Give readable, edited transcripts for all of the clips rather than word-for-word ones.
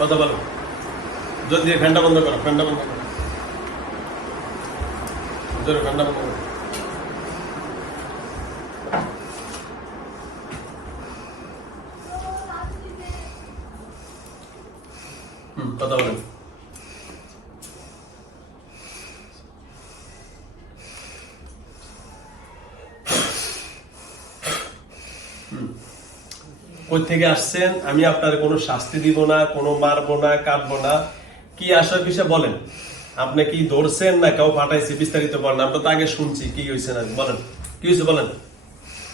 কথা বলো, জলদি ফ্যানটা বন্ধ করো, ফ্যানটা বন্ধ করো, জোরে ফ্যানটা বন্ধ করো। কথা বলেন। কই থেকে আসছেন? আমি আপনার কোনো শাস্তি দিব না, কোনো মারবো না, কাটবো না। কি আসার বিষয়ে বলেন। আপনি কি ধরছেন না কেউ পাঠাইছে? বিস্তারিত বলেন। আমরা তো আগে শুনছি কি হয়েছে না, বলেন কি হয়েছে বলেন।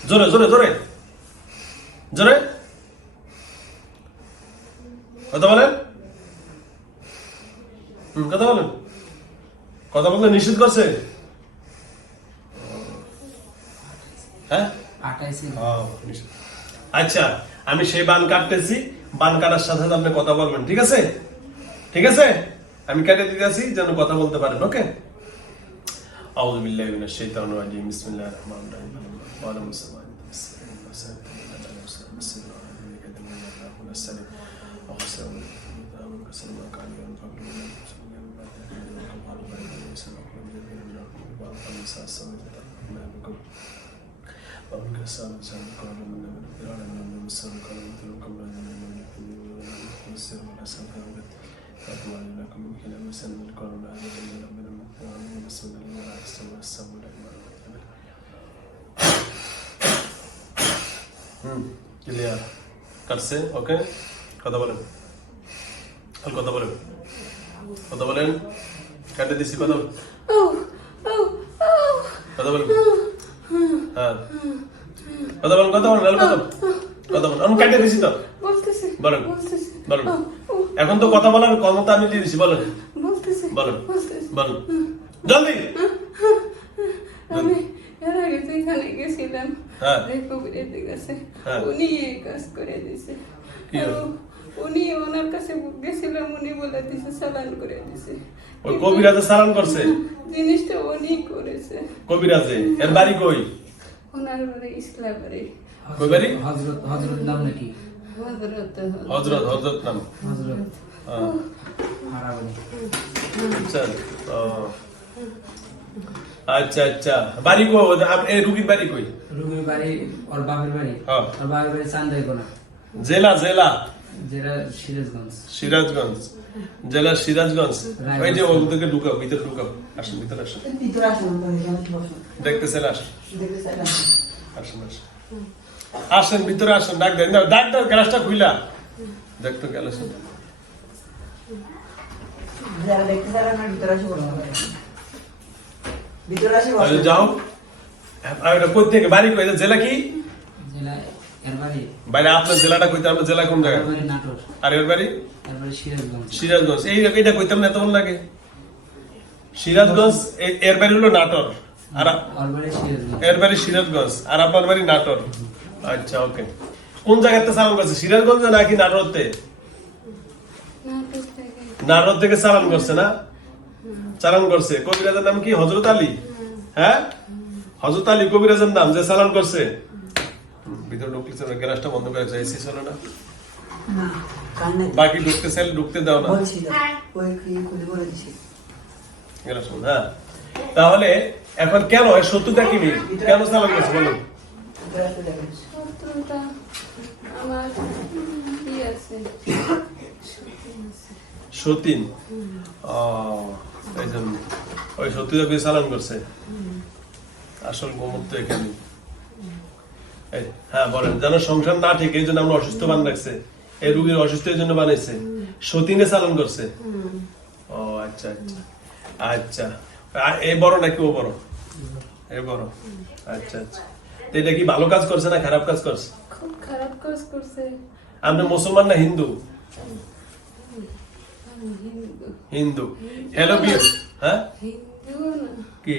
জোরে জোরে জোরে জোরে কথা বলেন। কথা বলেন। কথা বলতে নিষেধ করছে? হ্যাঁ, আচ্ছা, আমি সেই বান কাটতেছি, বান কাটার সাথে সাথে আপনি কথা বলবেন, ঠিক আছে? ঠিক আছে, আমি কেটে দিতেছি যেন কথা বলতে পারেন। ওকে। আউযু বিল্লাহি মিনাশ শাইতানির রাজিম। বিসমিল্লাহির রহমানির রহিম। ওয়া আলাইকুম আসসালাম। ক্লিয়ার কাটছে? ওকে, কথা বলেন, কথা বলেন, কথা বলেন। কাটে দিছি, কথা বলেন, কথা বলেন। হ্যাঁ, কথা বলেন, কথা বলেন, কথা বলেন, কথা বলেন। আমি কাটে দিছি তো, বলেন বলেন। এখন তো কথা বলার ক্ষমতা আমি দিয়ে দিছি, বলেন বলেন বলেন জলদি। আমি এর আগে তো এখানে গেছিলাম, কবিরাজের কাছে, উনি এই কাজ করে দিয়েছে। উনি ওনার কাছে গেছিলাম, উনি বলে দিয়েছে চালান করে দিয়েছে। ওই কবিরাজে চালান করছে? জিনিসটা উনি করেছে। কবিরাজে? এর বাড়ি কই? ওনার বাড়ি ইসলামবাড়ি। কই বাড়ি? হযরত, হযরত নাম নাকি? হযরত, হযরত, হযরত নাম। হযরত হারাবাড়ি। আচ্ছা আচ্ছা, বাড়ি কই? এই রুগীর বাড়ি কই? রুগীর বাড়ি ওর বাপের বাড়ি। ওর বাপের বাড়ি চান্দাইকোনা। জেলা? জেলা জেলা সিরাজগঞ্জ। সিরাজগঞ্জ জেলা সিরাজগঞ্জ। ওই যে ওদিকে ঢুকাও, ভিতরে ঢুকাও। আসুন, ভিতরে আসুন, দেখতে চাইলে আসুন, আসুন আসুন আসেন, ভিতরে আসেন। ডাক দেন, ডাক দাও, গ্লাসটা খুইলা দেখতো গ্লাস। যাও। কই থেকে বাড়ি কই? জেলা কি? জেলা এর বাড়ি বাইরে। আপনার জেলাটা কইতে? আপনার জেলা কোন জায়গায়? নাটোর। আর এর বাড়ি? এর বাড়ি সিরাজগঞ্জ। সিরাজগঞ্জ। এইটা কইতাম না, এত ভালো লাগে। সিরাজগঞ্জ, এর বাড়ি হলো নাটোর, আর এর বাড়ি সিরাজগঞ্জ, আর আপনার বাড়ি নাটোর। আচ্ছা, ওকে। কোন জায়গাতে চালান করছে? সিরাজগঞ্জে নাকি নাটোরতে? নাটোর থেকে চালান করছে না? চালান করছে। কবিরাজের নাম কি? হযরত আলী। হ্যাঁ, হযরত আলী কবিরাজের নাম, যে চালান করছে। ভিতরে ঢুকতেছে না, গ্যাসটা বন্ধ করে যাইছি, চলো না। বাকি ঢুকতে চাইলে ঢুকতে দাও না। হ্যাঁ, তাহলে এখন কেন শত্রুতা কি? কেন চালান করছে বলুন? শত্রুতা আমার কি আছে? সতীন। এই জন্য ওই শত্রুতাকে চালান করছে। আসল গোমর তো এখানে। হ্যাঁ, বলেন। যেন সংসার না ঠিক, এই জন্য আমরা অসুস্থ বান রাখছে। এই রুগীর অসুস্থ এই জন্য বানাইছে, সতীনে চালান করছে। ও আচ্ছা আচ্ছা আচ্ছা। এ বড় নাকি ও বড়? এ বড়। আচ্ছা আচ্ছা। এটা কি ভালো কাজ করছে না খারাপ কাজ করছে? খুব খারাপ কাজ করছে। আপনি মুসলমান না হিন্দু? হিন্দু। হ্যালো বিয়ে? হ্যাঁ, হিন্দু না কি?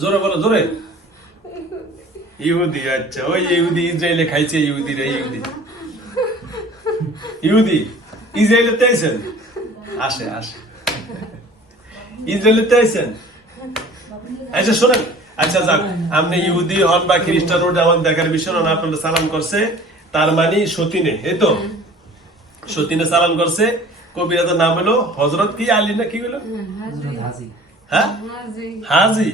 জোরে বলো, জোরে। ইহুদি। আচ্ছা, ওই ইহুদি ইসরায়েলে খাইছে। ইহুদি রে, ইহুদি ইহুদি ইসরায়েলেতে আইছেন? আসে আসে, ইসরায়েলেতে আইছেন? আচ্ছা শোনেন, আচ্ছা যাক, আপনি ইহুদি হন বা খ্রিস্টান হন আমার দেখার বিষয় না, আপনারা সালাম করছে, তার মানে সতীনে, এই তো সতীনে সালাম করছে। কবিরাজের নাম হলো হযরত কি আলী না কি হলো? হযরত হাজী। হ্যাঁ হাজি। হাজি।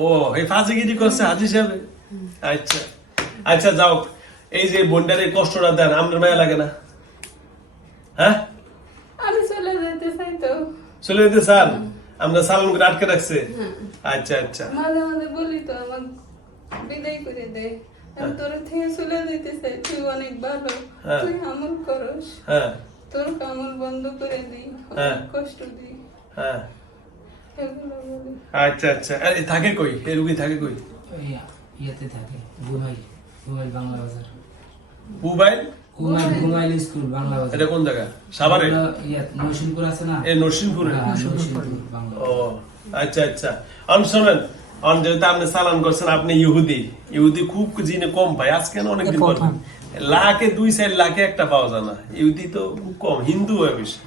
ও এই ফাজিগিরি করছে হাজি সাহেব। আচ্ছা আচ্ছা যাও, এই যে বন্ডারে কষ্টটা দেন আমার মায়া লাগে না? হ্যাঁ আমি চলে যেতে চাই তো। চলে যেতে চান? আমরা সালাম করে আটকে রাখছে। আচ্ছা আচ্ছা মাঝে মাঝে বলি তো আমার বিদায় করে দে, আমি তোর থেকে চলে যেতে চাই, তুই অনেক ভালো, হ্যাঁ। তুই আমল করস, হ্যাঁ তোর আমল বন্ধ করে দিই, হ্যাঁ। অনেক কষ্ট দিই, হ্যাঁ এগুলো বলি। আচ্ছা আচ্ছা। আরে থাকে কই এই রুগী থাকে কই? ওই ইয়েতে থাকে ঘুমাইল, ঘুমাইল বাংলা বাজার। মোবাইল ঘুমাইল স্কুল বাংলা বাজার। এটা কোন জায়গা? সাভারে? নরসিংপুর আছে না? এই নরসিংপুরে? হ্যাঁ, নরসিংপুর বাংলা ও আচ্ছা আচ্ছা। শোনেন, যেহেতু আপনি সালাম করছেন, আপনি ইহুদি, ইহুদি খুব জিনে কম ভাই, আজকে না অনেকদিন পর লাখে 2-4 লাখে একটা পাওয়া যায় না, ইহুদি তো খুব কম, হিন্দু হয় বেশি।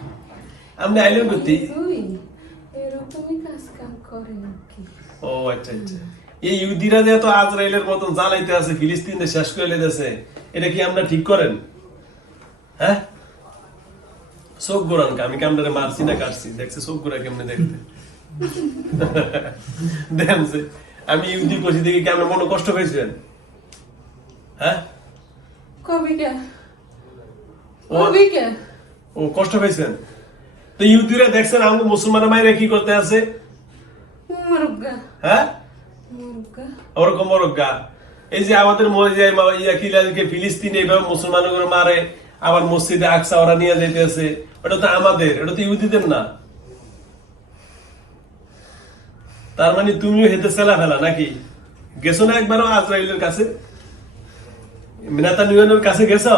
আপনি আইলেন করতে? তুই এরকমই কাজ কাম করে নাকি? ও আচ্ছা আচ্ছা। এই ইহুদিরা যে এত আজরাইলের মতন জ্বালাইতে আছে, ফিলিস্তিনে শেষ করে লেগেছে, এটা কি আমরা ঠিক করেন? হ্যাঁ চোখ গোড়ান, আমি কামড়ে মারছি না কাটছি, দেখছে চোখ গোড়া কেমনে দেখতে। দেখছে আমি ইহুদি করছি দেখি কেমন মনে কষ্ট পেয়েছিলেন? হ্যাঁ কবিকা ও কবিকা ও কষ্ট পেয়েছেন তো? ইহুদিরা দেখছেন আমাকে মুসলমান মায়েরা কি করতে আছে? মুরগা হ্যাঁ মুরগা ওরকম ওরগা। এই যে আমাদের ফিলিস্তিনে এইভাবে মুসলমানগুলো মারে, আবার মসজিদে আকসা ওরা নিয়ে যাইতেছে, ওটা তো আমাদের, এটা তো ইহুদিদের না। তার মানে তুমিও হেতে সেলা ফেলা নাকি? গেছো না একবারও আজরাইলের কাছে? নেতানিয়াহুর কাছে গেছো?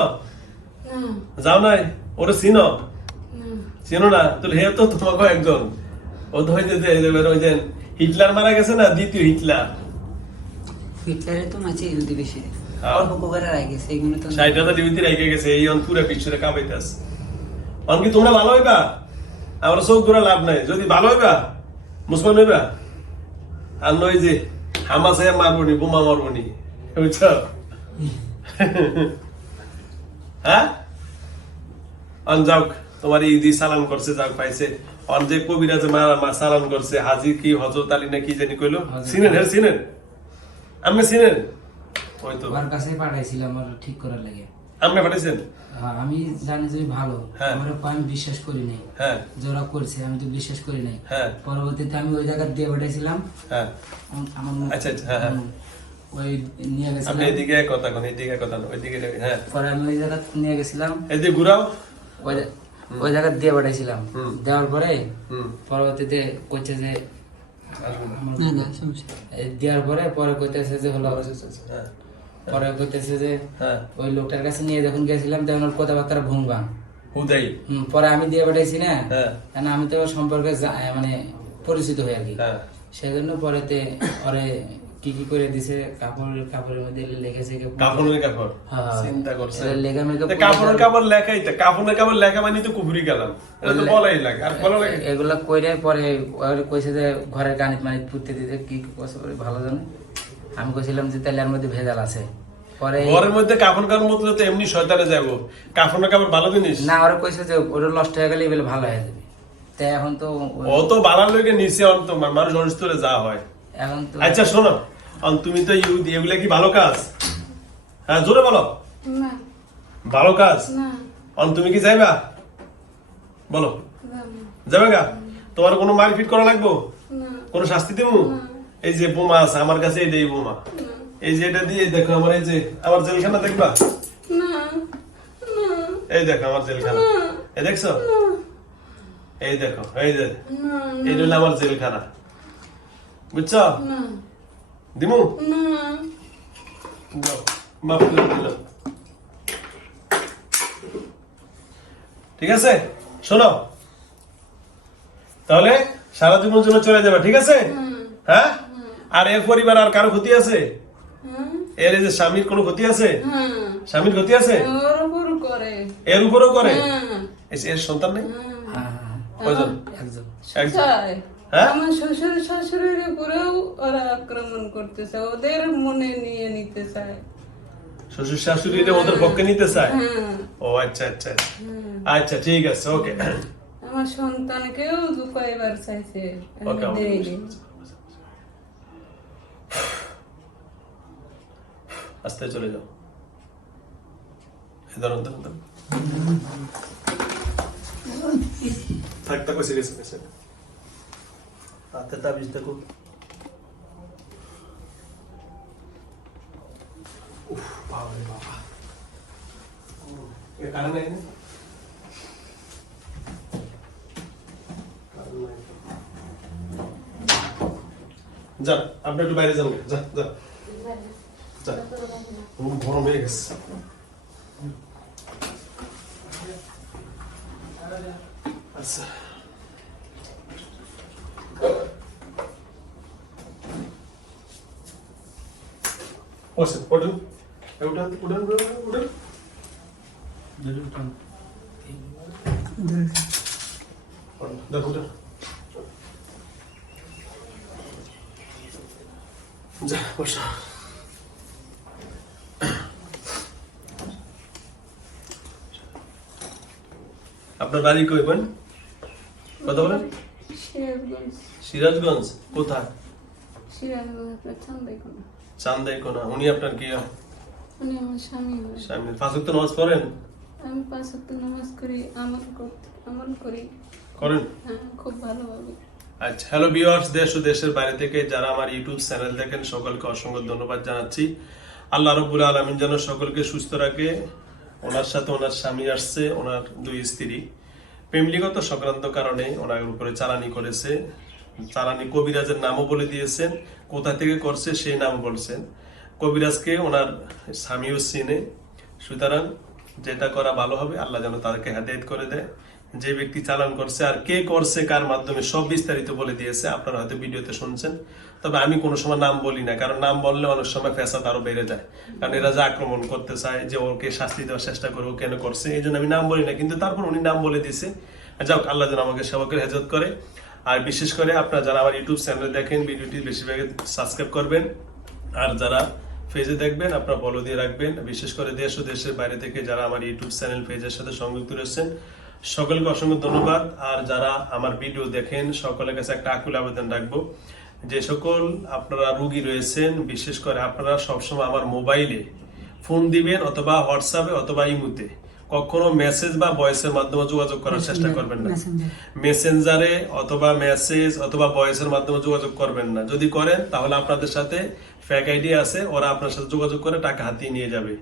না যাও নাই? ওরে চিনো? না চিনো না? তাহলে হে তো তোমাকে একজন, ও তো হইতে ওই যে হিটলার মারা গেছে না, দ্বিতীয় হিটলার, হিটলারের তো মাঝে ইহুদি বেশি হ্যাঁ। অল্প করে রাখে সেইগুলো তো 60,000 ইহুদি রেখে গেছে, এই পুরা পিছনে কামাইতেছে। কি তোমরা ভালো হইবা? আমরা চোখ ঘুরা লাভ নাই, যদি ভালো হইবা মুসলমান হইবা, আর নয় যে হামাস মারবনি, বোমা মারবনি, বুঝছ? হ্যাঁ যাওক, তোমার ইদি সালাম করছে, যাক পাইছে। যে কবিরাজে সালাম করছে, হাজি কি হযরত আলী না কি জানি কইলো, চিনেন? হ্যাঁ চিনেন, আমি চিনেন? ওই তো ওর কাছে পাঠাইছিলাম ওর ঠিক করার লাগে। আপনি পাঠাইছেন? হ্যাঁ, আমি জানি যে ভালো, হ্যাঁ। আমার আমি বিশ্বাস করি নাই হ্যাঁ যে ওরা করছে, আমি তো বিশ্বাস করি নাই। হ্যাঁ পরবর্তীতে আমি ওই জায়গা দিয়ে পাঠাইছিলাম হ্যাঁ আমার আচ্ছা আচ্ছা। হ্যাঁ হ্যাঁ ওই নিয়ে আপনি গেছিলাম। এদিকে কথা কোন, এদিকে কথা না, ওইদিকে। হ্যাঁ পরে আমি ওই জায়গা নিয়ে গেছিলাম, এদিকে ঘুরাও। ওই জায়গা দিয়ে পাঠাইছিলাম। হুম। দেওয়ার পরে হুম পরবর্তীতে কইছে যে আসুন। না না সমস্যা দেওয়ার পরে পরে কইতেছে যে হলো, হ্যাঁ পরে কইতেছে যে হ্যাঁ ওই লোকটার কাছে নিয়ে যখন গেছিলাম তখন ওর কথাবার্তা ভুংবাং। হুদাই। পরে আমি দিয়ে পাঠাইছি না, হ্যাঁ কারণ আমি তো ওর সম্পর্কে মানে পরিচিত হয়ে আর কি, হ্যাঁ সেজন্য পরেতে ওরে কি কি করে দিছে, কাপড়ের মধ্যে লেগেছে কাপড়ের কাপড়, হ্যাঁ। চিন্তা করছে। এটা লেগা মেগা তা কাপড়ের কাপড় লেখাই তো, কাপড়ের কাপড় লেখা মানে তো কুফরি গেলাম, এটা তো বলাই লাগে, আর বলা লাগে। এগুলা কইরে পরে ওরে কইছে যে ঘরের গানিত মানিত পুঁততে দিতে, কি কি কইছে ওরে ভালো জানে। আমি কইছিলাম যে তাহলে এর মধ্যে ভেজাল আছে। পরে ঘরের মধ্যে কাপড় কাপড় মতো তো এমনি শয়তানে যাবো, কাপড়ের কাপড় ভালো জিনিস না, ওরা কইছে যে ওটা নষ্ট হয়ে গেলে এগুলো ভালো হয়ে যাবে। তাই এখন তো অত বাড়ার লোকে নিচে অন্ত মানুষ অনিষ্ট হলে যা হয়। এখন তো আচ্ছা শোনো, তুমি তো ইহুদি, এগুলা কি ভালো কাজ? হ্যাঁ জোরে বলো, না ভালো কাজ? না তুমি কি যাইবা? বলো যাবো যাবে গা? তোমার কোনো মারপিট করা লাগবো? না কোনো শাস্তি দেবো? এই যে বোমা আছে আমার কাছে, এই বোমা, এই যে এটা দিয়ে দেখো আমার, এই যে আমার জেলখানা দেখবা, না না এই দেখো আমার জেলখানা, এই দেখছো? এই দেখো, এই যে না এই হলো আমার জেলখানা, বুঝছো? না দিমু না দাও, মাফ করে দিলাম। ঠিক আছে, শোনো তাহলে সারা জীবনের জন্য চলে যাবে, ঠিক আছে? হ্যাঁ, আর এর পরিবার আর কারো ক্ষতি আছে? এর এই যে স্বামীর কোনো ক্ষতি আছে? স্বামীর ক্ষতি আছে? ওর উপর করে, এর উপরও করে? হ্যাঁ। এর সন্তান নেই? হ্যাঁ, হ্যাঁ, কয়জন? একজন। একজন। চাই। হ্যাঁ আমার শ্বশুর শাশুড়ির উপরেও ওরা আক্রমণ করতেছে, ওদের মনে নিয়ে নিতে চায়। শ্বশুর শাশুড়িরে ওদের পক্ষে নিতে চায়? হ্যাঁ। ও আচ্ছা আচ্ছা আচ্ছা ঠিক আছে ওকে আমার সন্তানকেও দুপাইবার চাইছে, আমি ওকে দেইনি। আস্তে চলে যাও, ধরুন ধরুন ধরুন থাক থাক গেছে গেছে হাতে তাবিজ দেখো। উফ বাবা রে বাবা, এ কারণ নাই না? কারণ নাই। যান আপনি একটু বাইরে যান, যান যান যান, গরম হয়ে গেছে। আচ্ছা ওসে ওঠেন উঠান উঠান উঠান দেখো উঠান যা বসো। আপনার বাড়ি কই বোন? কথা বলেন। সিরাজগঞ্জ। সিরাজগঞ্জ কোথায়? সিরাজগঞ্জ আপনার চান্দাইকোনা। চান্দাইকোনা। উনি আপনার কি উনি আমার স্বামী হয়। স্বামী? পাঁচ ওয়াক্ত নামাজ পড়েন? আমি 5 ওয়াক্ত নামাজ করি, আমল করি। করেন? হ্যাঁ, খুব ভালোভাবে। আচ্ছা, হ্যালো ভিউয়ার্স, দেশ ও দেশের বাইরে থেকে যারা আমার ইউটিউব চ্যানেল দেখেন সকলকে অসংখ্য ধন্যবাদ জানাচ্ছি। আল্লাহ রাব্বুল আলামিন যেন সকলকে সুস্থ রাখে। ওনার সাথে ওনার স্বামী আসছে, ওনার 2 স্ত্রী ফ্যামিলিগত সংক্রান্ত কারণে ওনার উপরে চালানি করেছে। চালানি কবিরাজের নামও বলে দিয়েছেন, কোথা থেকে করছে সেই নাম বলছেন। কবিরাজকে ওনার স্বামীও চিনে, সুতরাং যেটা করা ভালো হবে আল্লাহ যেন তাদেরকে হেদায়েত করে দেয়। যে ব্যক্তি চালান করছে আর কে করছে কার মাধ্যমে সব বিস্তারিত বলে দিয়েছে, আপনারা হয়তো ভিডিওতে শুনছেন। তবে আমি কোনো সময় নাম বলি না, কারণ নাম বললে অনেক সময় ফ্যাসাদ আরো বেড়ে যায়। কারণ এরা যে আক্রমণ করতে চায় যে ওকে শাস্তি দেওয়ার চেষ্টা করবো কেন করছে, এই জন্য আমি নাম বলি না। কিন্তু তারপর উনি নাম বলে দিয়েছে। যাক, আল্লাহ যেন আমাকে সেবকের হেফাজত করে। আর বিশেষ করে আপনারা যারা আমার ইউটিউব চ্যানেলে দেখেন ভিডিওটি বেশিরভাগ সাবস্ক্রাইব করবেন, আর যারা পেজে দেখবেন আপনারা ফলো দিয়ে রাখবেন। বিশেষ করে দেশ ও দেশের বাইরে থেকে যারা আমার ইউটিউব চ্যানেল পেজের সাথে সংযুক্ত রয়েছেন সকলকে অসংখ্য ধন্যবাদ। আর যারা আমার ভিডিও দেখেন সকলের কাছে একটা আকুল আবেদন রাখবো, যে সকল আপনারা রোগী রয়েছেন বিশেষ করে আপনারা সবসময় আমার মোবাইলে ফোন দিবেন অথবা হোয়াটসঅ্যাপে অথবা ইমুতে, কখনো মেসেজ বা ভয়েসের মাধ্যমে যোগাযোগ করার চেষ্টা করবেন না। মেসেঞ্জারে অথবা মেসেজ অথবা ভয়েসের মাধ্যমে যোগাযোগ করবেন না। যদি করেন তাহলে আপনাদের সাথে ফেক আইডি আছে, ওরা আপনার সাথে যোগাযোগ করে টাকা হাতিয়ে নিয়ে যাবে।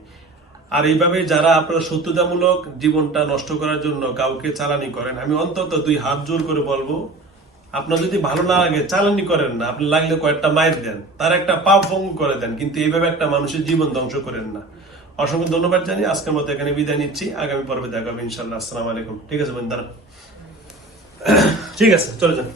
আর এইভাবে যারা আপনারা শত্রুতামূলক জীবনটা নষ্ট করার জন্য কাউকে চালানি করেন, আমি অন্তত 2 হাত জোর করে বলবো, আপনার যদি ভালো না লাগে চালানি করেন না। আপনি লাগলে কয়েকটা মাইর দেন, তার একটা পা ভঙ্গ করে দেন, কিন্তু এইভাবে একটা মানুষের জীবন ধ্বংস করেন না। অসংখ্য ধন্যবাদ জানিয়ে আজকের মতো এখানে বিদায় নিচ্ছি। আগামী পর্বে দেখা হবে ইনশাল্লাহ। আসসালামু আলাইকুম। ঠিক আছে বোন, দাঁড়ান। ঠিক আছে, চলে যান।